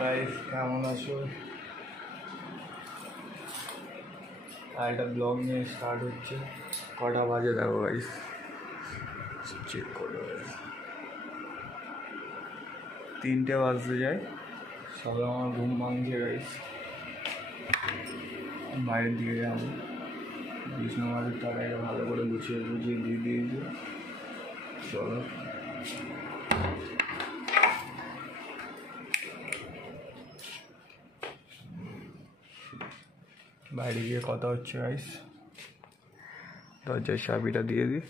Guys কেমন আছো? একটা ব্লগ নিয়ে স্টার্ট হচ্ছে। কটা বাজে দেখো গাইস, চেক করো। 3টে বাজতে যায়, সবে আমার ঘুম ভাঙছে গাইস। বাইরের দিকে যাবো, বিষ্ণু মাঝের টাকাটা ভালো করে গুছিয়ে দিয়ে দিয়েছি। চলো বাইরে গিয়ে কথা হচ্ছে গাইস। দরজার চাবিটা দিয়ে দিই।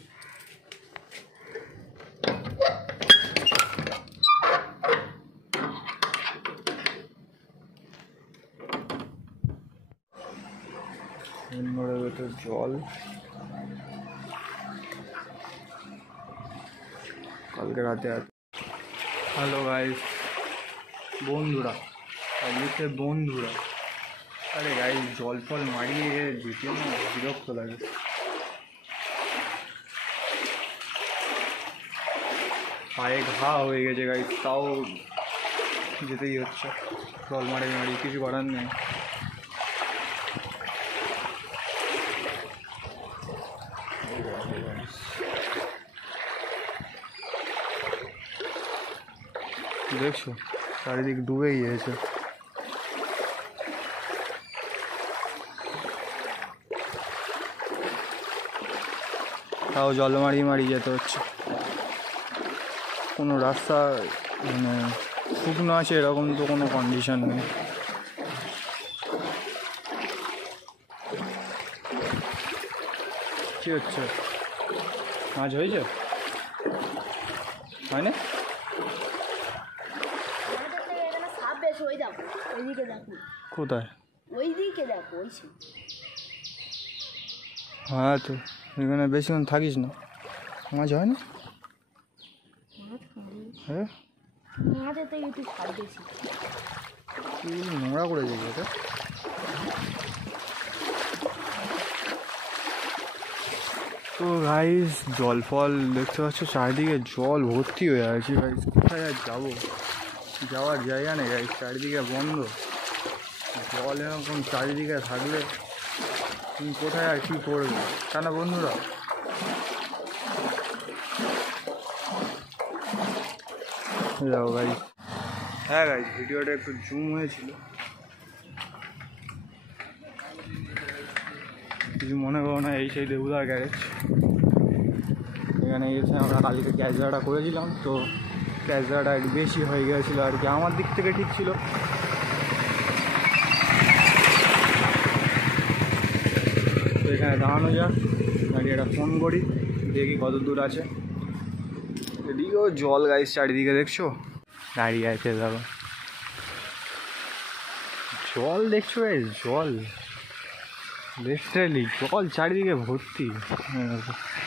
ঘরের ভেতর জল, কালকে রাতে। হ্যালো গাইস, বন্ধুরা, আরে গাইস জল ফল মারিয়ে যেতে না বিরক্ত লাগে। পায়ে ঘা হয়ে গেছে গাইস, তাও যেতেই হচ্ছে। জল মারি কিছু করার নেই। দেখছো চারিদিক ডুবে গিয়েছে। তাও জল মারি যেতে হচ্ছে। কোনো রাস্তা মানে শুকনো আছে এরকম তো কোনো কন্ডিশন নেই। কি হচ্ছে? মাছ হয়েছে? হয় না? কোথায়? হ্যাঁ তো এখানে বেশিক্ষণ থাকিস না, মাছ হয় না। হ্যাঁ নোংরা করে যাবে এটা। তো গাইস জল ফল দেখতে পাচ্ছ, চারিদিকে জল ভর্তি হয়ে আছে গাইস। কোথায় আর যাবো? যাওয়ার জায়গা নেই গাইস, চারিদিকে বন্ধ। জল এরকম চারিদিকে থাকলে তুমি কোথায় আর কী করবে? কেন বন্ধুরা? যাও গাইস। হ্যাঁ গাইস, ভিডিওটা একটু জুম হয়েছিল, কিছু মনে করো না। এই সেই দেবুদার গ্যারেজ, এখানে এসে আমরা কালকে ক্যাশ ভাড়া করেছিলাম, তো ক্যাশ ভাড়াটা একটু বেশি হয়ে গিয়েছিলো আর কি। আমার দিক থেকে ঠিক ছিল। তো এখানে দাঁড়ানো যাক, গাড়িটা ফোন করি, দেখি কত দূর আছে। এদিকেও জল গাইস, চারিদিকে দেখছো দাঁড়িয়ে আছে দেখো। জল দেখছো গাইস, জল লিটারালি জল চারিদিকে ভর্তি।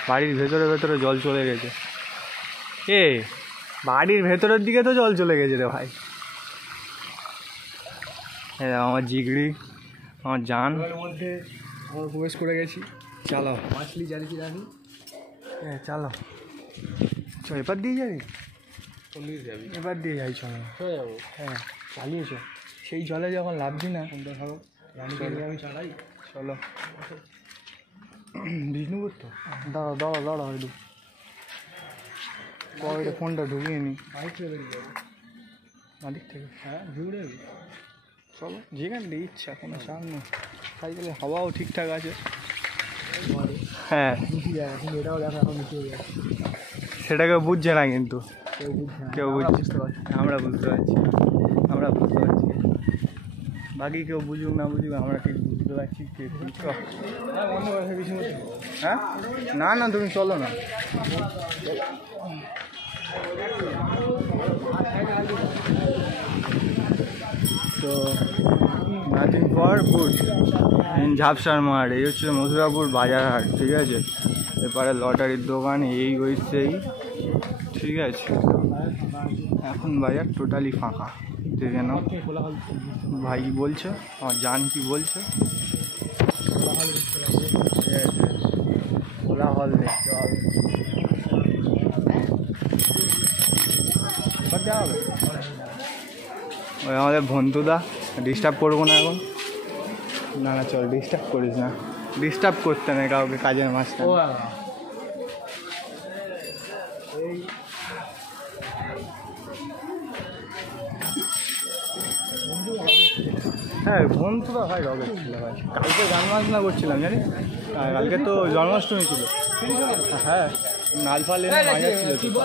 বাড়ির ভেতরে জল চলে গেছে। বাড়ির ভেতরের দিকে তো জল চলে গেছে রে ভাই। আমার জিগড়ি, আমার জান মধ্যে আমরা প্রবেশ করে গেছি। চালাও মাছলি জানিছি রানি। হ্যাঁ চালাও, চ এবার দিয়ে যাবি, এবার দিয়ে যাই। চলো যাবো। হ্যাঁ চালিয়েছো, সেই জলে যখন লাভছি না কোনটা খাবো। আমি চালাই, চলো। বিষ্ণুপুর তো দাঁড়া একটু পরে ফোনটা ঢুকিয়ে নি মালিক থেকে। হ্যাঁ ঢুকে চলো, যেখানে ইচ্ছা, কোনো চাপ নেই। সাইকেলে হাওয়াও ঠিকঠাক আছে। হ্যাঁ এটাও দেখো এখন সেটাকে বুঝছে না, কিন্তু কেউ বুঝতে পারছে। আমরা বুঝতে পারছি। বাকি কেউ বুঝুক না বুঝুক, আমরা ঠিক বুঝতে পারছি। হ্যাঁ না তুমি চলো না। তো নাথিং ফর গুড ইন ঝাপসার মাঠ। এই হচ্ছে মথুরাপুর বাজার হাট, ঠিক আছে। এরপরে লটারির দোকান, এই ওই সেই, ঠিক আছে। এখন বাজার টোটালি ফাঁকা, দেখে নাও। ভাই বলছে, আমার জান কি বলছে, কোলাহল দেখতে হবে। এবার দেওয়া হবে ওই আমাদের বন্ধুদা, ডিস্টার্ব করবো না এখন। না না চল, ডিস্টার্ব করিস না, ডিস্টার্ব করতে নেই কাউকে কাজের মাঝখানে। হ্যাঁ বন্ধুদা ভাই রকেট ছিল ভাই, কালকে গান বাজনা করছিলাম জানি, কালকে তো জন্মাষ্টমী ছিল। হ্যাঁ নাল ফাল এনে মজা ছিল।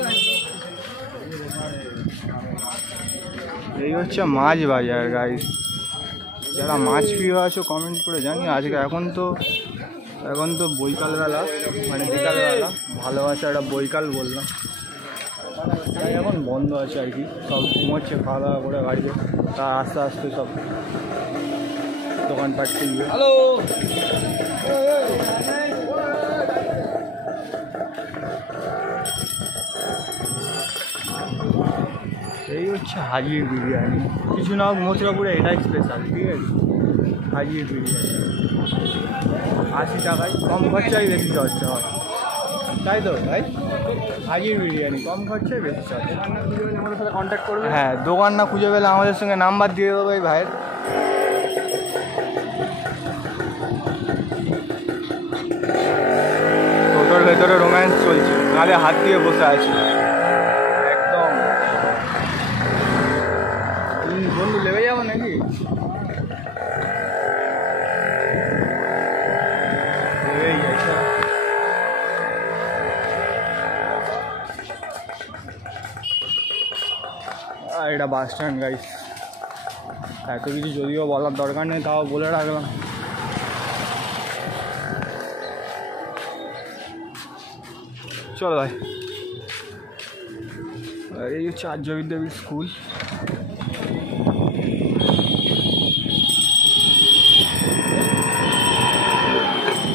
এই হচ্ছে মাছ বাজার গাইস, যারা মাছ প্রিয় আছো কমেন্ট করে জানি। আজকে এখন তো বৈকালবেলা, মানে বিকালবেলা, ভালোবাসাটা বৈকাল বললাম, তাই এখন বন্ধ আছে আর কি, সব ঘুমোচ্ছে খাওয়া দাওয়া করে বাড়িতে। তা আস্তে আস্তে সব দোকানপাট খুলবে। হ্যালো এই হচ্ছে হাজির বিরিয়ানি, কিছু না হোক মথুরাপুরে এটাই স্পেশাল, ঠিক আছে। হাজির বিরিয়ানি 80 টাকায়, কম খরচায় বেশি চর্চা হয়, তাই তো ভাই। হাজির বিরিয়ানি কম খরচায় বেশি চর্চা। আমাদের সাথে কন্ট্যাক্ট করবে। হ্যাঁ দোকান না খুঁজে পেলে আমাদের সঙ্গে নাম্বার দিয়ে দেবো এই ভাইয়ের। টোটোর ভেতরে রোম্যান্স চলছে, নালে হাত দিয়ে বসে আছে একদম। বন্ধু লেগে যাবো নাকি? এটা বাস স্ট্যান্ড গাইস, এত কিছু যদিও বলার দরকার নেই, তাও বলে রাখলাম। চলো ভাই, এই হচ্ছে আর্যবিদ্যাপীঠ স্কুল।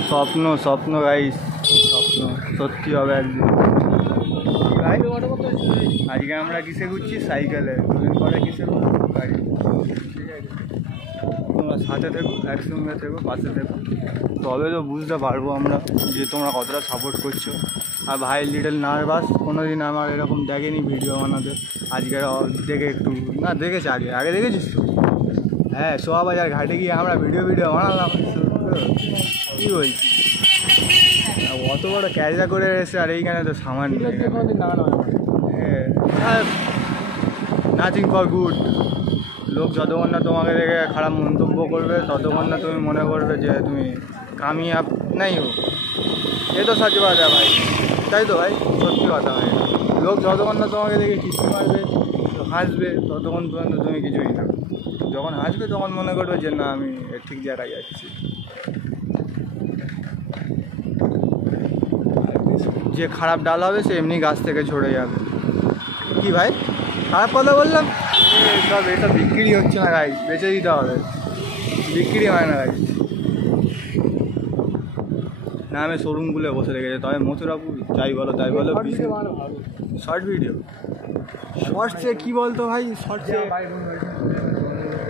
স্বপ্ন স্বপ্ন গাইস, স্বপ্ন সত্যি হবে একদিন। ভাই আজকে আমরা কিসে ঘুরছি? সাইকেলে। দুদিন পরে কিসে ঘুরবো? গাড়ি। ঠিক আছে, তোমরা সাথে থেকো, একসঙ্গে থেকো, পাশে থেকো, তবে তো বুঝতে পারবো আমরা যে তোমরা কতটা সাপোর্ট করছো। আর ভাই লিটল নার্ভাস, কোনো দিন আমার এরকম দেখেনি ভিডিও বানাতে, আজকে দেখে একটু না দেখেছে, আগে দেখেছিস তো? হ্যাঁ সোয়াবাজার ঘাটে গিয়ে আমরা ভিডিও বানালাম, কী বলছি, অত বড় ক্যাজা করে এসে আর এইখানে তো সামান নাথিং ফর গুড। লোক যতক্ষণ না তোমাকে দেখে খারাপ মন্তব্য করবে ততক্ষণ না তুমি মনে করবে যে তুমি কামিয়াব নাই হো। এ তো সত্যি কথা ভাই, তাই তো ভাই, সত্যি কথা ভাই। লোক যতক্ষণ না তোমাকে দেখে কিস্তি মারবে, হাসবে, ততক্ষণ পর্যন্ত তুমি কিছুই না। যখন হাসবে তখন মনে করবে যে না আমি ঠিক জায়গায় যাচ্ছি। যে খারাপ ডাল হবে সে এমনি গাছ থেকে ঝরে যাবে। কি ভাই খারাপ কথা বললাম? এটা বিক্রি হচ্ছে না গাই, বেচে দিতে হবে, বিক্রি হয় না গাই। না আমি শোরুম খুলে বসে রেখেছি, তবে মথুরাপুর যাই বলো তাই বলো। শর্ট ভিডিও, শর্টসে কী বলতো ভাই, শর্টসে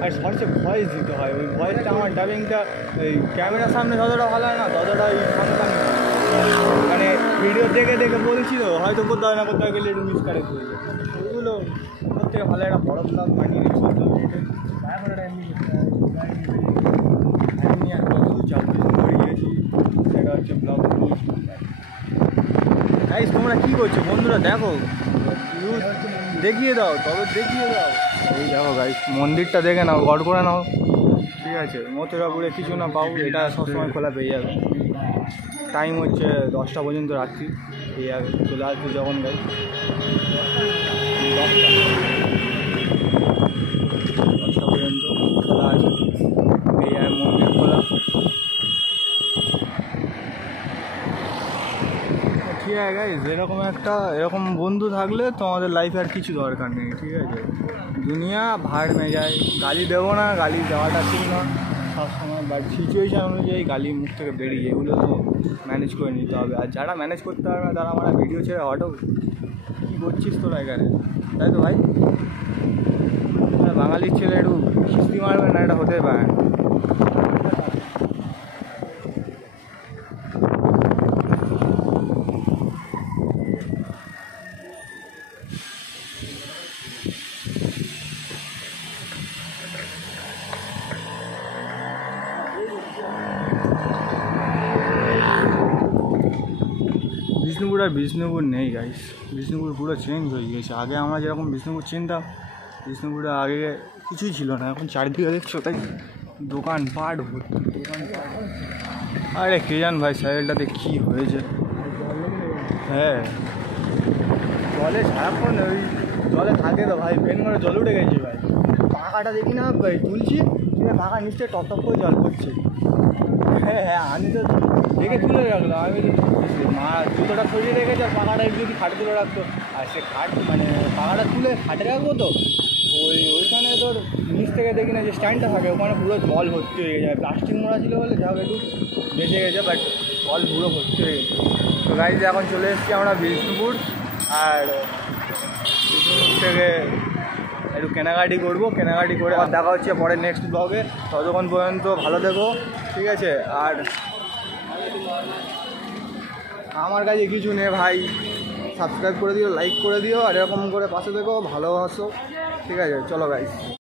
আর শর্টসে ভয়েস দিতে হয়, ওই ভয়েসটা আমার ডাবিংটা ওই ক্যামেরার সামনে যতটা ভালো হয় না ততটা ওই সামনে, মানে ভিডিও দেখে দেখে বলছি তো, হয়তো কোথাও না কোথাও গেলে একটু মিস করে দিই। ওইগুলো ওর থেকে ভালো একটা বড় ব্লগ বানিয়ে দিচ্ছি, তারপরে এমনি আর কত চাপ গিয়েছি, সেটা হচ্ছে ব্লগ। গাইস তোমরা কী করছো বন্ধুরা? দেখো দেখিয়ে দাও, তবে দেখিয়ে দাও। এই দেখো গাইস মন্দিরটা দেখে নাও, গড় করে নাও, ঠিক আছে। মথুরাপুরে কিছু না পাও, এটা সবসময় খোলা পেয়ে যাবে। টাইম হচ্ছে 10টা পর্যন্ত রাত্রি, পেয়ে যাবে, চলে আসবে যখন গাই 10টা পর্যন্ত খোলা আছে, পেয়ে যাবে মন্দির খোলা। ঠিক আছে গাইস, এরকম বন্ধু থাকলে তোমাদের লাইফে আর কিছু দরকার নেই, ঠিক আছে। দুনিয়া ভাড় মে যায়, গালি দেবো না, গালি দেওয়াটা ঠিক না সবসময়, বাট সিচুয়েশান অনুযায়ী গালি মুখ থেকে বেরিয়ে, এগুলো তো ম্যানেজ করে নিতে হবে। আর যারা ম্যানেজ করতে পারবে না তারা আমরা ভিডিও ছেড়ে হটো, কী করছিস তোরা এখানে, তাই তো ভাই। বাঙালির ছেলে একটু কিস্তি মারবে না, এটা হতে পারে না। বিষ্ণুপুর আর বিষ্ণুপুর নেই গাইস, বিষ্ণুপুর পুরো চেঞ্জ হয়ে গেছে। আগে আমরা যেরকম বিষ্ণুপুর চিনতাম, বিষ্ণুপুরে আগে কিছুই ছিল না, এখন চারিদিকে দেখছো তাই দোকানপাট ভর্তি, দোকানপাট। আরে কে জান ভাই সাইকেলটাতে কী হয়েছে। হ্যাঁ জলে সারাক্ষণ ওই জলে থাকে তো ভাই, ভেন করে জল উঠে গেছে ভাই। পাখাটা দেখি না ভাই তুলছি, পাখা নিশ্চয়ই টপ টপ করে জল পড়ছে। হ্যাঁ হ্যাঁ আমি তো দেখে তুলে রাখলাম, আমি মা জুতোটা সরিয়ে রেখেছে আর পাখাটা যদি খাটে তুলে রাখতো, আর সে খাট মানে পাখাটা তুলে খাটে রাখবো তো ওইখানে তোর নিচ থেকে দেখি না যে স্ট্যান্ডটা থাকে, ওখানে পুরো জল ভর্তি হয়ে গেছে। প্লাস্টিক মোড়া ছিল বলে যা একটু বেঁচে গেছে, বাট জল পুরো ভর্তি হয়ে গেছে। তো গাড়িতে এখন চলে এসেছি আমরা বিষ্ণুপুর, আর বিষ্ণুপুর থেকে একটু কেনাকাটি করবো, কেনাকাটি করে আর দেখা হচ্ছে পরে নেক্সট ব্লগে। ততক্ষণ পর্যন্ত ভালো থেকো, ঠিক আছে। আর আমার কাছে কিছু নেই ভাই, সাবস্ক্রাইব করে দিও, লাইক করে দিও, আর এরকম করে পাশে থেকো, ভালোবাসো, ঠিক আছে। চলো গাইস।